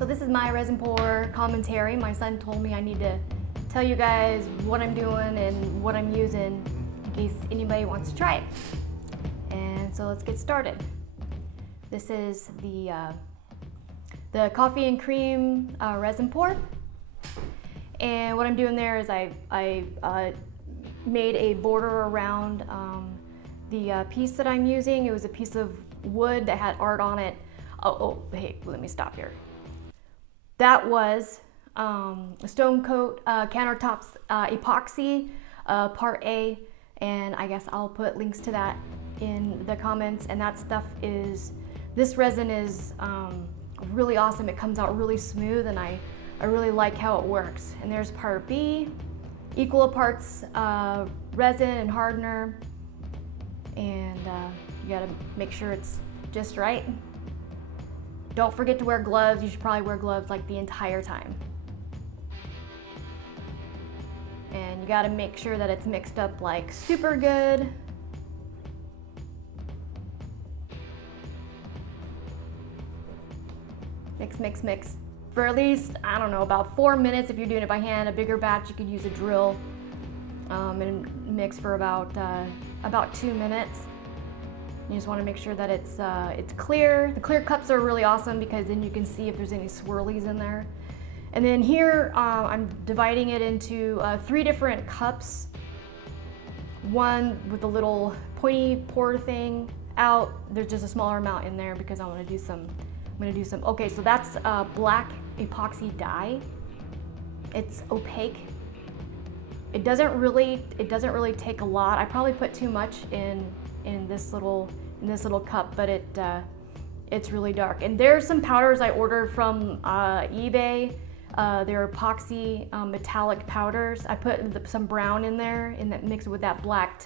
So this is my resin pour commentary. My son told me I need to tell you guys what I'm doing and what I'm using in case anybody wants to try it. And so let's get started. This is the coffee and cream resin pour. And what I'm doing there is I made a border around the piece that I'm using. It was a piece of wood that had art on it. Hey, let me stop here. That was Stone Coat Countertops epoxy part A, and I guess I'll put links to that in the comments. And that stuff is, this resin is really awesome. It comes out really smooth, and I really like how it works. And there's part B, equal parts resin and hardener, and you gotta make sure it's just right. Don't forget to wear gloves. You should probably wear gloves like the entire time. And you gotta make sure that it's mixed up like super good. Mix, mix, mix. For at least, I don't know, about 4 minutes if you're doing it by hand. A bigger batch, you could use a drill and mix for about 2 minutes. You just want to make sure that it's clear. The clear cups are really awesome because then you can see if there's any swirlies in there. And then here I'm dividing it into 3 different cups. One with a little pointy pour thing out. There's just a smaller amount in there because I want to do some. Okay, so that's black epoxy dye. It's opaque. It doesn't really take a lot. I probably put too much in this little cup, but it's really dark. And there's some powders I ordered from eBay. They're epoxy metallic powders. I put some brown in there and that mixed with that black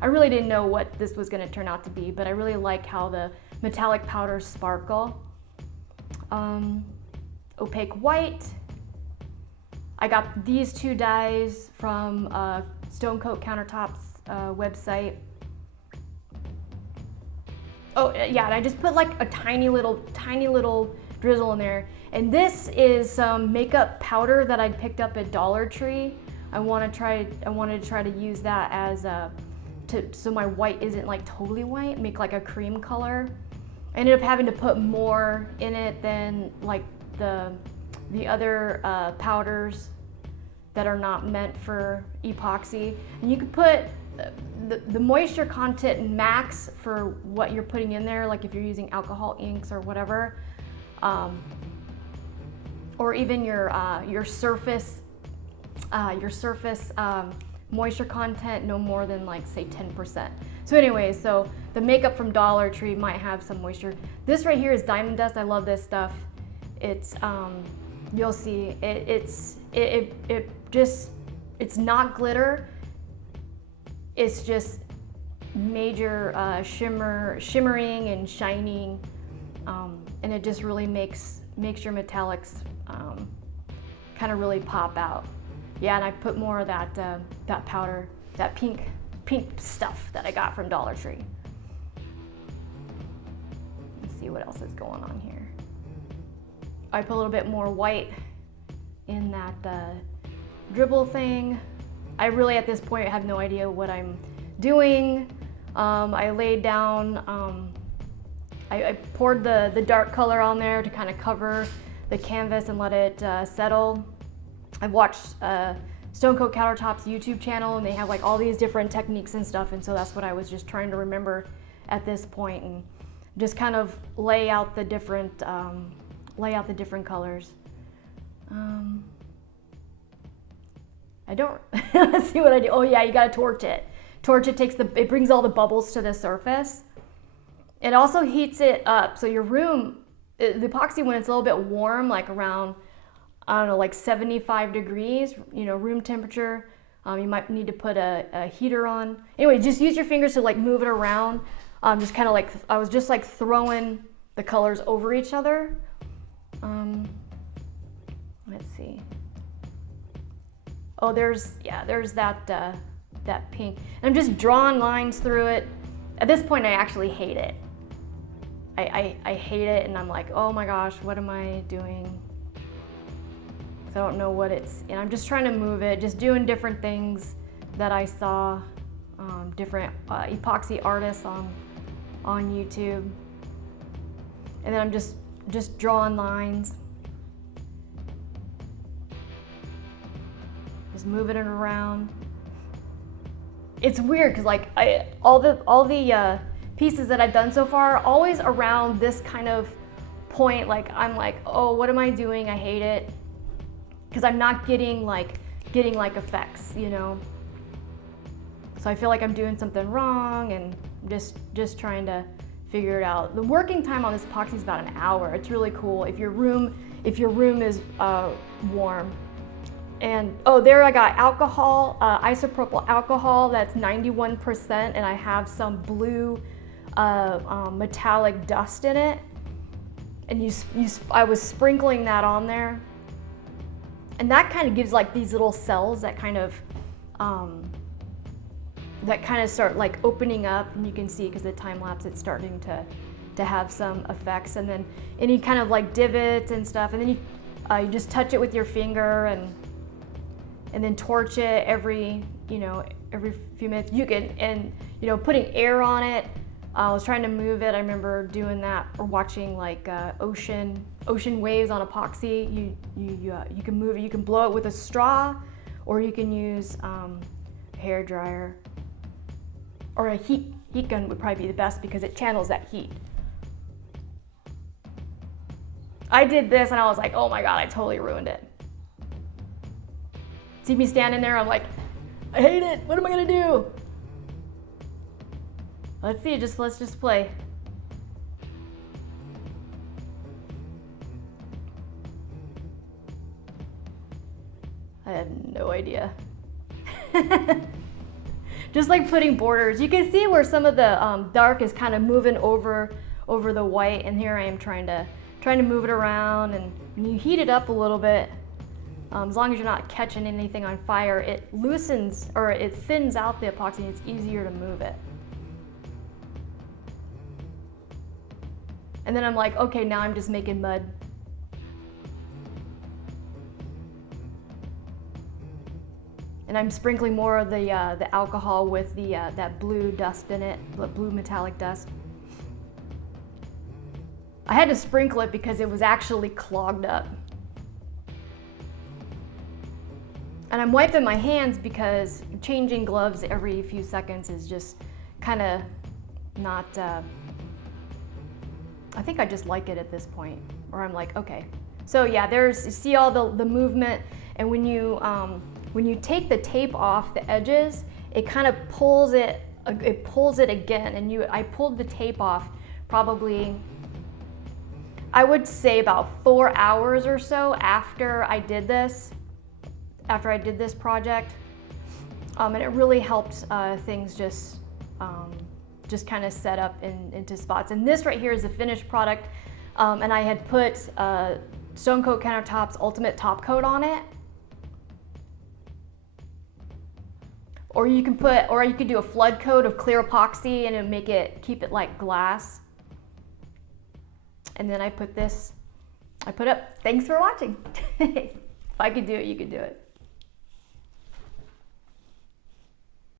I really didn't know what this was going to turn out to be, but I really like how the metallic powders sparkle. Opaque white. I got these 2 dyes from Stone Coat Countertops website. Oh yeah, and I just put like a tiny little drizzle in there. And this is some makeup powder that I picked up at Dollar Tree. I wanted to try to use that as so my white isn't like totally white, make like a cream color. I ended up having to put more in it than like the other powders that are not meant for epoxy. And you could put the moisture content max for what you're putting in there, like if you're using alcohol inks or whatever, or even your surface moisture content no more than like say 10%. So anyway, so the makeup from Dollar Tree might have some moisture. This right here is diamond dust. I love this stuff. It's you'll see it's not glitter. It's just major shimmering and shining, and it just really makes your metallics kind of really pop out. Yeah, and I put more of that powder, that pink stuff that I got from Dollar Tree. Let's see what else is going on here. I put a little bit more white in that dribble thing. I really, at this point, have no idea what I'm doing. I laid down, I poured the dark color on there to kind of cover the canvas and let it settle. I've watched Stone Coat Countertops YouTube channel, and they have like all these different techniques and stuff, and so that's what I was just trying to remember at this point, and just kind of lay out the different colors. I don't, let's see what I do. Oh yeah, you gotta torch it. Torch it, it brings all the bubbles to the surface. It also heats it up, so your room, the epoxy, when it's a little bit warm, like around, I don't know, like 75 degrees, room temperature, you might need to put a heater on. Anyway, just use your fingers to like move it around. Just kind of like, I was just like throwing the colors over each other. Let's see. Oh, there's that pink. And I'm just drawing lines through it. At this point, I actually hate it. I hate it, and I'm like, oh my gosh, what am I doing? I don't know what it's, and I'm just trying to move it, just doing different things that I saw, different epoxy artists on YouTube. And then I'm just drawing lines. Just moving it around. It's weird because like all the pieces that I've done so far are always around this kind of point. Like I'm like, oh, what am I doing? I hate it. Because I'm not getting like effects, you know. So I feel like I'm doing something wrong, and just trying to figure it out. The working time on this epoxy is about an hour. It's really cool if your room is warm. And oh, there I got alcohol, isopropyl alcohol. That's 91%, and I have some blue metallic dust in it. And I was sprinkling that on there. And that kind of gives like these little cells that kind of start like opening up, and you can see because the time lapse it's starting to have some effects. And then any kind of like divots and stuff, and then you just touch it with your finger and then torch it every few minutes. You can, and putting air on it. I was trying to move it. I remember doing that, or watching like ocean waves on epoxy. You can move it. You can blow it with a straw, or you can use a hair dryer, or a heat gun would probably be the best because it channels that heat. I did this and I was like, oh my god, I totally ruined it. See me standing there, I'm like, I hate it. What am I gonna do? Let's see, let's just play. I have no idea. Just like putting borders. You can see where some of the dark is kind of moving over the white, and here I am trying to move it around. And when you heat it up a little bit, as long as you're not catching anything on fire, it loosens, or it thins out the epoxy, and it's easier to move it. And then I'm like, okay, now I'm just making mud. And I'm sprinkling more of the alcohol with that blue dust in it, the blue metallic dust. I had to sprinkle it because it was actually clogged up. And I'm wiping my hands because changing gloves every few seconds is just kind of not, I think I just like it at this point, or I'm like, okay. So yeah, you see all the movement, and when you take the tape off the edges, it kind of pulls it again, and I pulled the tape off probably, I would say about 4 hours or so after I did this project, and it really helped things just kind of set up into spots. And this right here is the finished product, and I had put Coat Countertops Ultimate Top Coat on it. Or you could do a flood coat of clear epoxy, and it'll keep it like glass. And then I put up. Thanks for watching. If I could do it, you could do it.